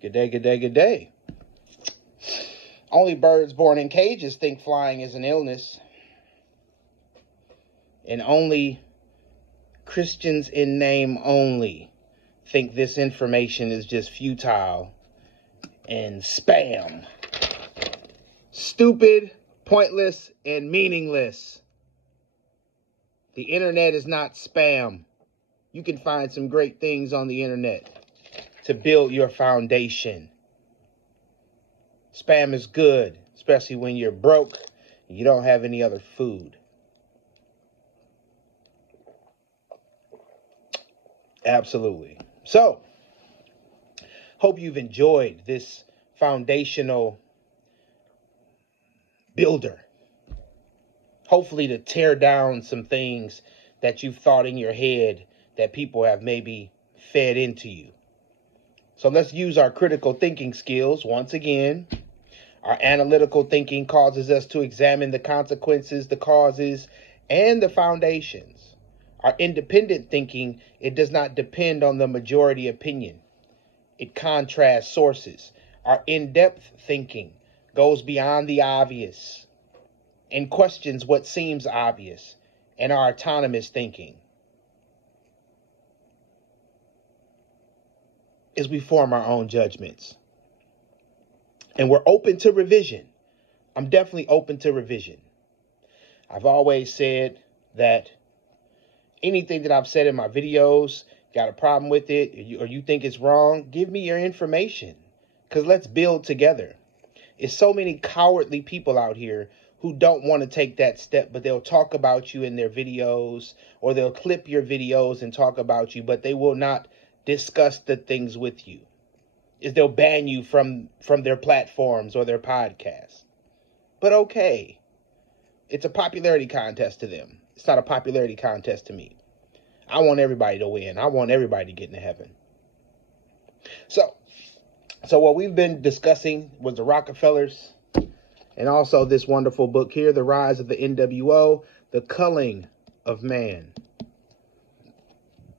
Good day, good day, good day. Only birds born in cages think flying is an illness. And only Christians in name only think this information is just futile and spam. Stupid, pointless, and meaningless. The internet is not spam. You can find some great things on the internet to build your foundation. Spam is good, especially when you're broke and you don't have any other food. Absolutely. So, hope you've enjoyed this foundational builder. Hopefully to tear down some things that you've thought in your head that people have maybe fed into you. So let's use our critical thinking skills once again. Our analytical thinking causes us to examine the consequences, the causes, and the foundations. Our independent thinking, it does not depend on the majority opinion. It contrasts sources. Our in-depth thinking goes beyond the obvious and questions what seems obvious. And our autonomous thinking is we form our own judgments. And we're open to revision. I'm definitely open to revision. I've always said that anything that I've said in my videos, got a problem with it, or you think it's wrong, give me your information. Because let's build together. There's so many cowardly people out here who don't want to take that step, but they'll talk about you in their videos, or they'll clip your videos and talk about you, but they will not discuss the things with you. Is they'll ban you from their platforms or their podcasts. But okay, it's a popularity contest to them. It's not a popularity contest to me. I want everybody to win. I want everybody to get into heaven. So what we've been discussing was the Rockefellers, and also this wonderful book here, The Rise of the NWO, The Culling of Man.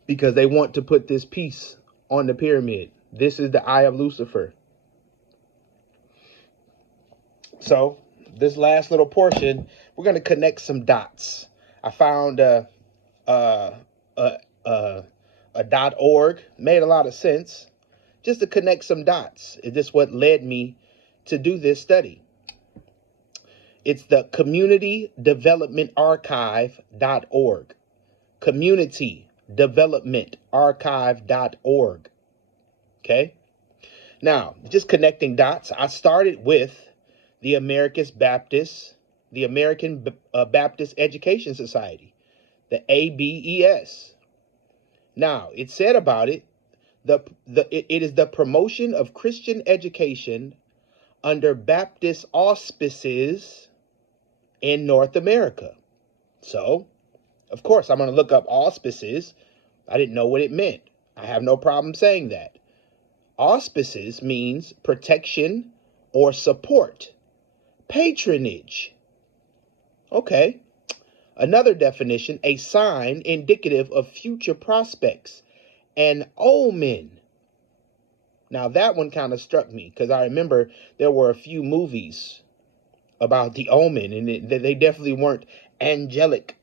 Because they want to put this piece on the pyramid. This is the eye of Lucifer. So this last little portion, we're going to connect some dots. I found a .org, made a lot of sense, just to connect some dots. This is what led me to do this study. It's the Community Development Archive.org. Community Development Archive.org. Okay. Now, just connecting dots. I started with the American Baptist Education Society, the ABES. Now, it said about it, it is the promotion of Christian education under Baptist auspices in North America. So, of course, I'm going to look up auspices. I didn't know what it meant. I have no problem saying that. Auspices means protection or support, patronage. Okay. Another definition, a sign indicative of future prospects, an omen. Now that one kind of struck me because I remember there were a few movies about the omen, and they definitely weren't angelic.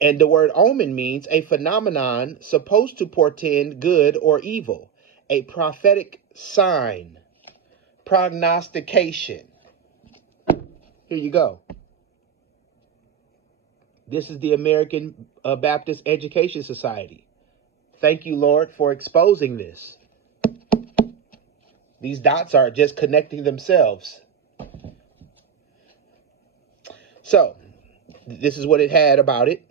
And the word omen means a phenomenon supposed to portend good or evil. A prophetic sign, prognostication. Here you go. This is the American Baptist Education Society. Thank you, Lord, for exposing this. These dots are just connecting themselves. So, this is what it had about it.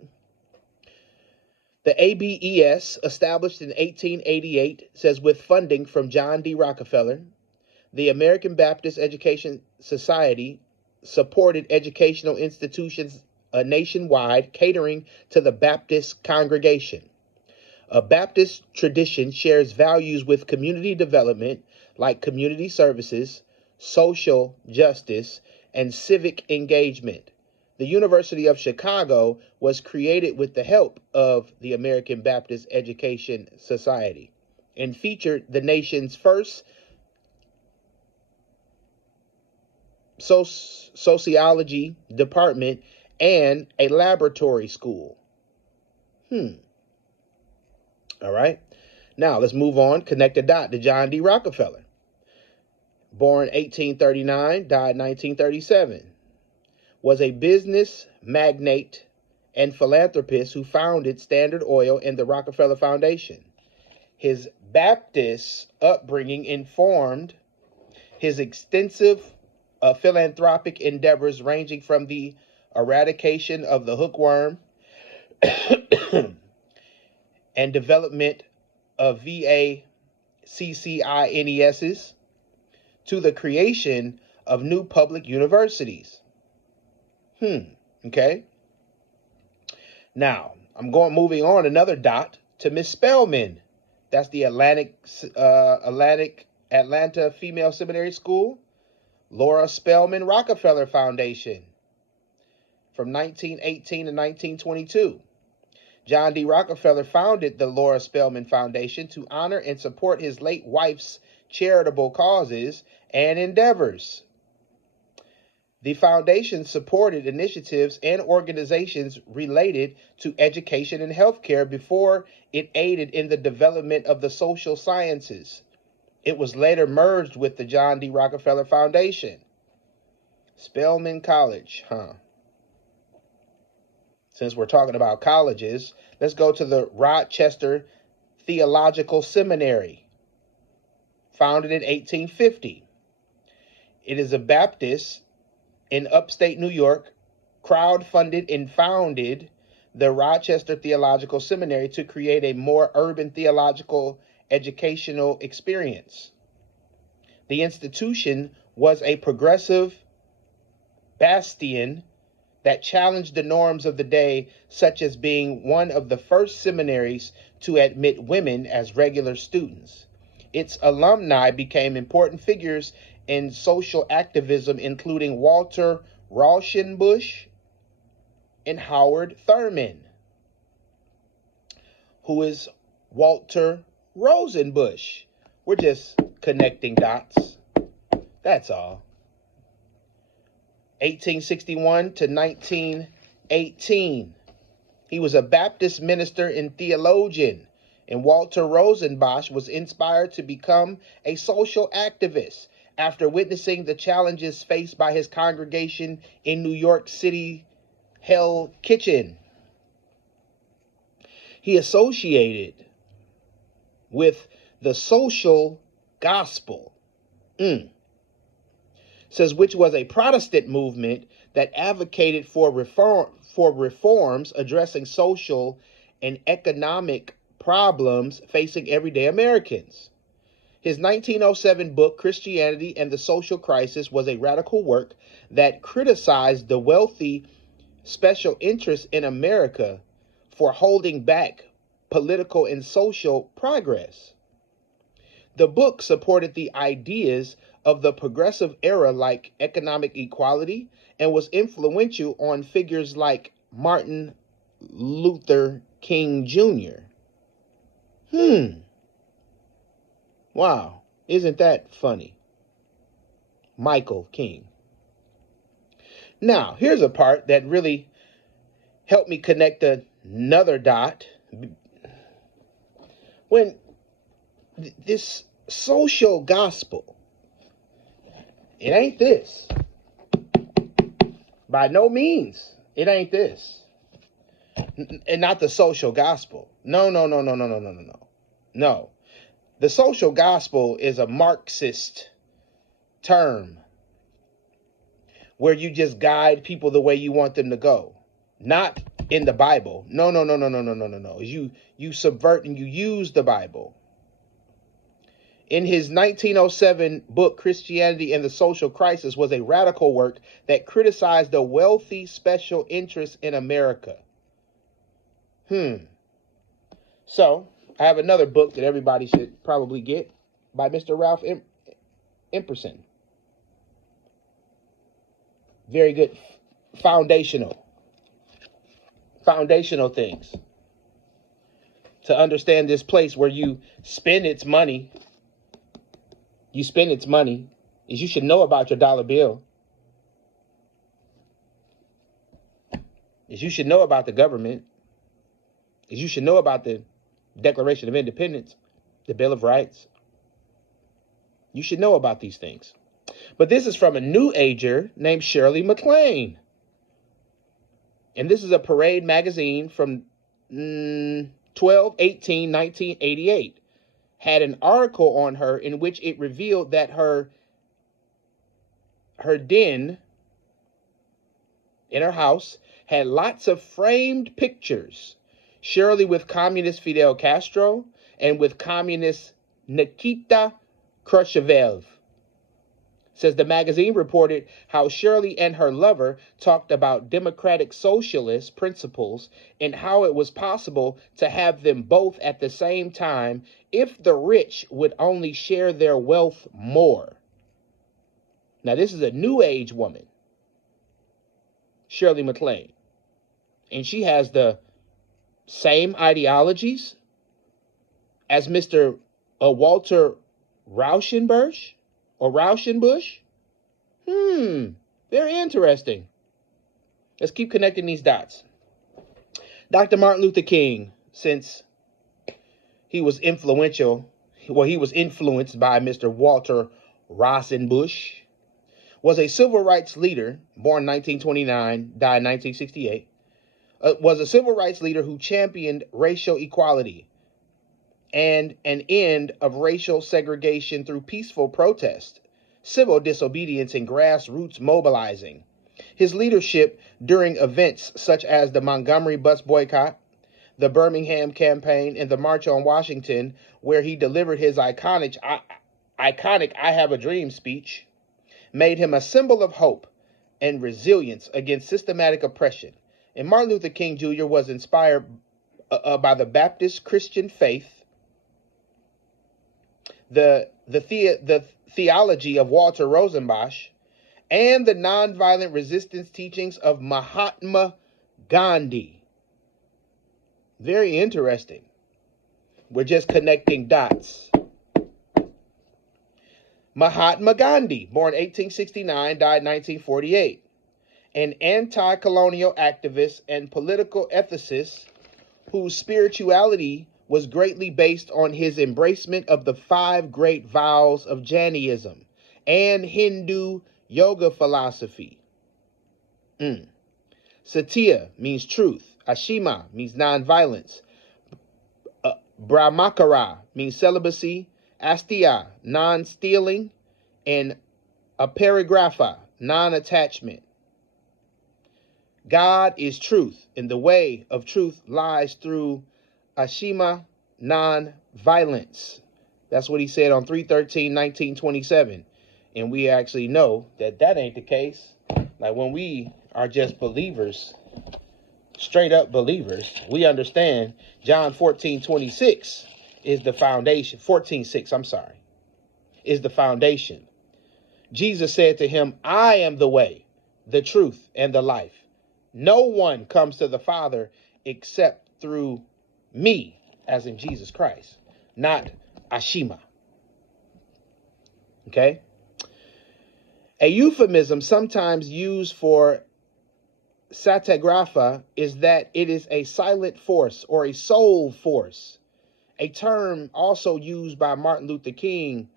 The ABES, established in 1888, says with funding from John D. Rockefeller, the American Baptist Education Society supported educational institutions nationwide catering to the Baptist congregation. A Baptist tradition shares values with community development like community services, social justice, and civic engagement. The University of Chicago was created with the help of the American Baptist Education Society. and featured the nation's first sociology department and a laboratory school. All right. Now let's move on. Connect the dot to John D. Rockefeller. Born 1839, died 1937. Was a business magnate and philanthropist who founded Standard Oil and the Rockefeller Foundation. His Baptist upbringing informed his extensive philanthropic endeavors, ranging from the eradication of the hookworm and development of VACCINESs to the creation of new public universities. Okay. Now, I'm moving on another dot to Miss Spelman. That's the Atlanta Female Seminary School, Laura Spelman Rockefeller Foundation from 1918 to 1922. John D. Rockefeller founded the Laura Spelman Foundation to honor and support his late wife's charitable causes and endeavors. The foundation supported initiatives and organizations related to education and healthcare before it aided in the development of the social sciences. It was later merged with the John D. Rockefeller Foundation. Spelman College, Since we're talking about colleges, let's go to the Rochester Theological Seminary, founded in 1850. It is a Baptist in upstate New York, crowd-funded and founded the Rochester Theological Seminary to create a more urban theological educational experience. The institution was a progressive bastion that challenged the norms of the day, such as being one of the first seminaries to admit women as regular students. Its alumni became important figures in social activism, including Walter Rauschenbusch and Howard Thurman. Who is Walter Rosenbusch? We're just connecting dots. That's all. 1861 to 1918. He was a Baptist minister and theologian, and Walter Rosenbusch was inspired to become a social activist after witnessing the challenges faced by his congregation in New York City Hell Kitchen. He associated with the social gospel, says, which was a Protestant movement that advocated for reforms addressing social and economic problems facing everyday Americans. His 1907 book, Christianity and the Social Crisis, was a radical work that criticized the wealthy special interests in America for holding back political and social progress. The book supported the ideas of the progressive era like economic equality and was influential on figures like Martin Luther King Jr. Wow, isn't that funny? Michael King. Now, here's a part that really helped me connect another dot. When this social gospel, it ain't this. By no means, it ain't this. And not the social gospel. No. No. The social gospel is a Marxist term where you just guide people the way you want them to go. Not in the Bible. No. You subvert and you use the Bible. In his 1907 book, Christianity and the Social Crisis, was a radical work that criticized the wealthy special interests in America. So, I have another book that everybody should probably get by Mr. Ralph Epperson. Very good foundational things. to understand this place where you spend its money. You spend its money, is you should know about your dollar bill. Is you should know about the government. Is you should know about the Declaration of Independence, the Bill of Rights. You should know about these things. But this is from a New Ager named Shirley MacLaine. And this is a Parade magazine from 12/18/1988. Had an article on her in which it revealed that her den in her house had lots of framed pictures. Shirley with communist Fidel Castro and with communist Nikita Khrushchev. Says the magazine reported how Shirley and her lover talked about democratic socialist principles and how it was possible to have them both at the same time if the rich would only share their wealth more. Now, this is a New Age woman, Shirley MacLaine, and she has the same ideologies as Mr. Walter Rauschenbusch or Rauschenbusch. Very interesting. Let's keep connecting these dots. Dr. Martin Luther King, since he was influential, he was influenced by Mr. Walter Rauschenbusch, was a civil rights leader, born 1929, died 1968, was a civil rights leader who championed racial equality and an end of racial segregation through peaceful protest, civil disobedience, and grassroots mobilizing. His leadership during events such as the Montgomery bus boycott, the Birmingham campaign, and the March on Washington, where he delivered his iconic I Have a Dream speech, made him a symbol of hope and resilience against systematic oppression. And Martin Luther King Jr. was inspired by the Baptist Christian faith, the theology of Walter Rosenbach, and the nonviolent resistance teachings of Mahatma Gandhi. Very interesting. We're just connecting dots. Mahatma Gandhi, born 1869, died 1948. An anti-colonial activist and political ethicist whose spirituality was greatly based on his embracement of the 5 great vows of Jainism and Hindu yoga philosophy. Satya means truth. Ashima means nonviolence. Brahmacharya means celibacy. Asteya, non-stealing. And aparigrapha, non-attachment. God is truth, and the way of truth lies through Ashima, non-violence. That's what he said on 3/13/1927. And we actually know that that ain't the case. Like when we are just believers, straight up believers, we understand John 14:26 is the foundation. 14:6, I'm sorry, is the foundation. Jesus said to him, I am the way, the truth, and the life. No one comes to the Father except through me, as in Jesus Christ, not Ashima. Okay? A euphemism sometimes used for satyagraha is that it is a silent force or a soul force, a term also used by Martin Luther King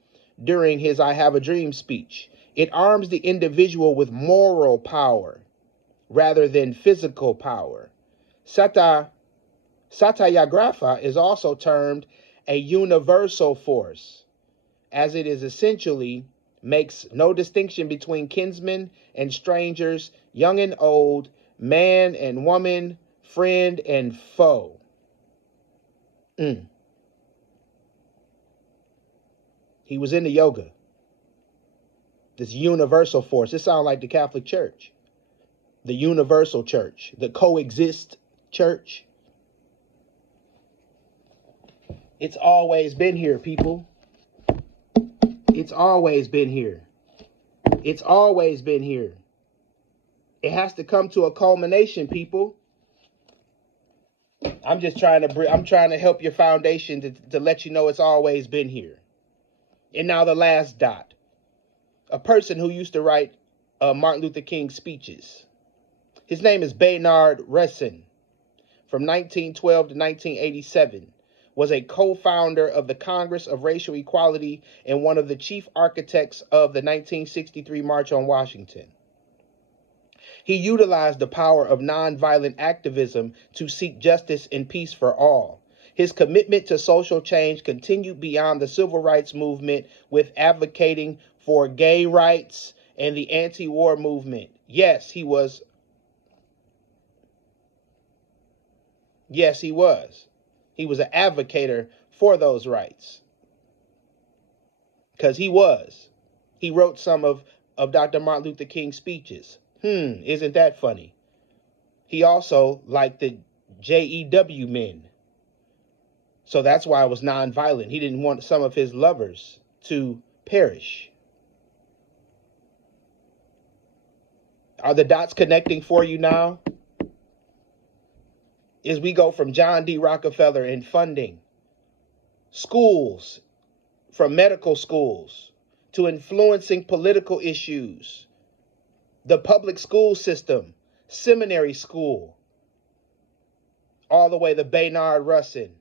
during his I Have a Dream speech. It arms the individual with moral power rather than physical power. Satyagraha is also termed a universal force, as it is essentially makes no distinction between kinsmen and strangers, young and old, man and woman, friend and foe. He was into yoga. This universal force. It sounds like the Catholic Church. The universal church. The coexist church. It's always been here, people. It's always been here. It's always been here. It has to come to a culmination, people. I'm just trying to help your foundation to let you know it's always been here. And now the last dot. A person who used to write Martin Luther King speeches. His name is Bayard Rustin. From 1912 to 1987, was a co-founder of the Congress of Racial Equality and one of the chief architects of the 1963 March on Washington. He utilized the power of nonviolent activism to seek justice and peace for all. His commitment to social change continued beyond the civil rights movement with advocating for gay rights and the anti-war movement. Yes, he was. Yes, he was. He was an advocate for those rights. Because he was. He wrote some of Dr. Martin Luther King's speeches. Isn't that funny? He also liked the JEW men. So that's why it was nonviolent. He didn't want some of his lovers to perish. Are the dots connecting for you now? As we go from John D. Rockefeller in funding schools, from medical schools to influencing political issues, the public school system, seminary school, all the way to Bayard Rustin,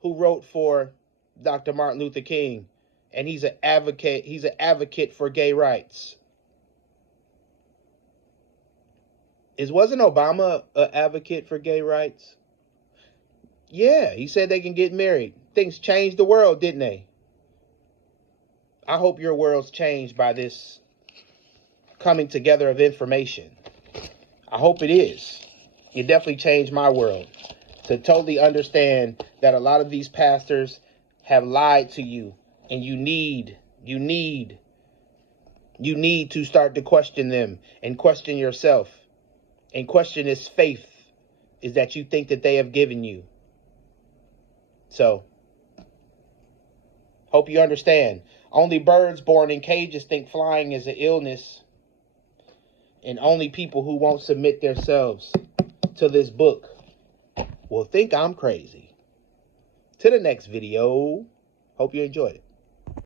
who wrote for Dr. Martin Luther King, and he's an advocate for gay rights. Wasn't Obama an advocate for gay rights? Yeah, he said they can get married. Things changed the world, didn't they? I hope your world's changed by this coming together of information. I hope it is. It definitely changed my world to totally understand that a lot of these pastors have lied to you, and you need to start to question them and question yourself and question this faith is that you think that they have given you. So, hope you understand. Only birds born in cages think flying is an illness. And only people who won't submit themselves to this book will think I'm crazy. To the next video. Hope you enjoyed it.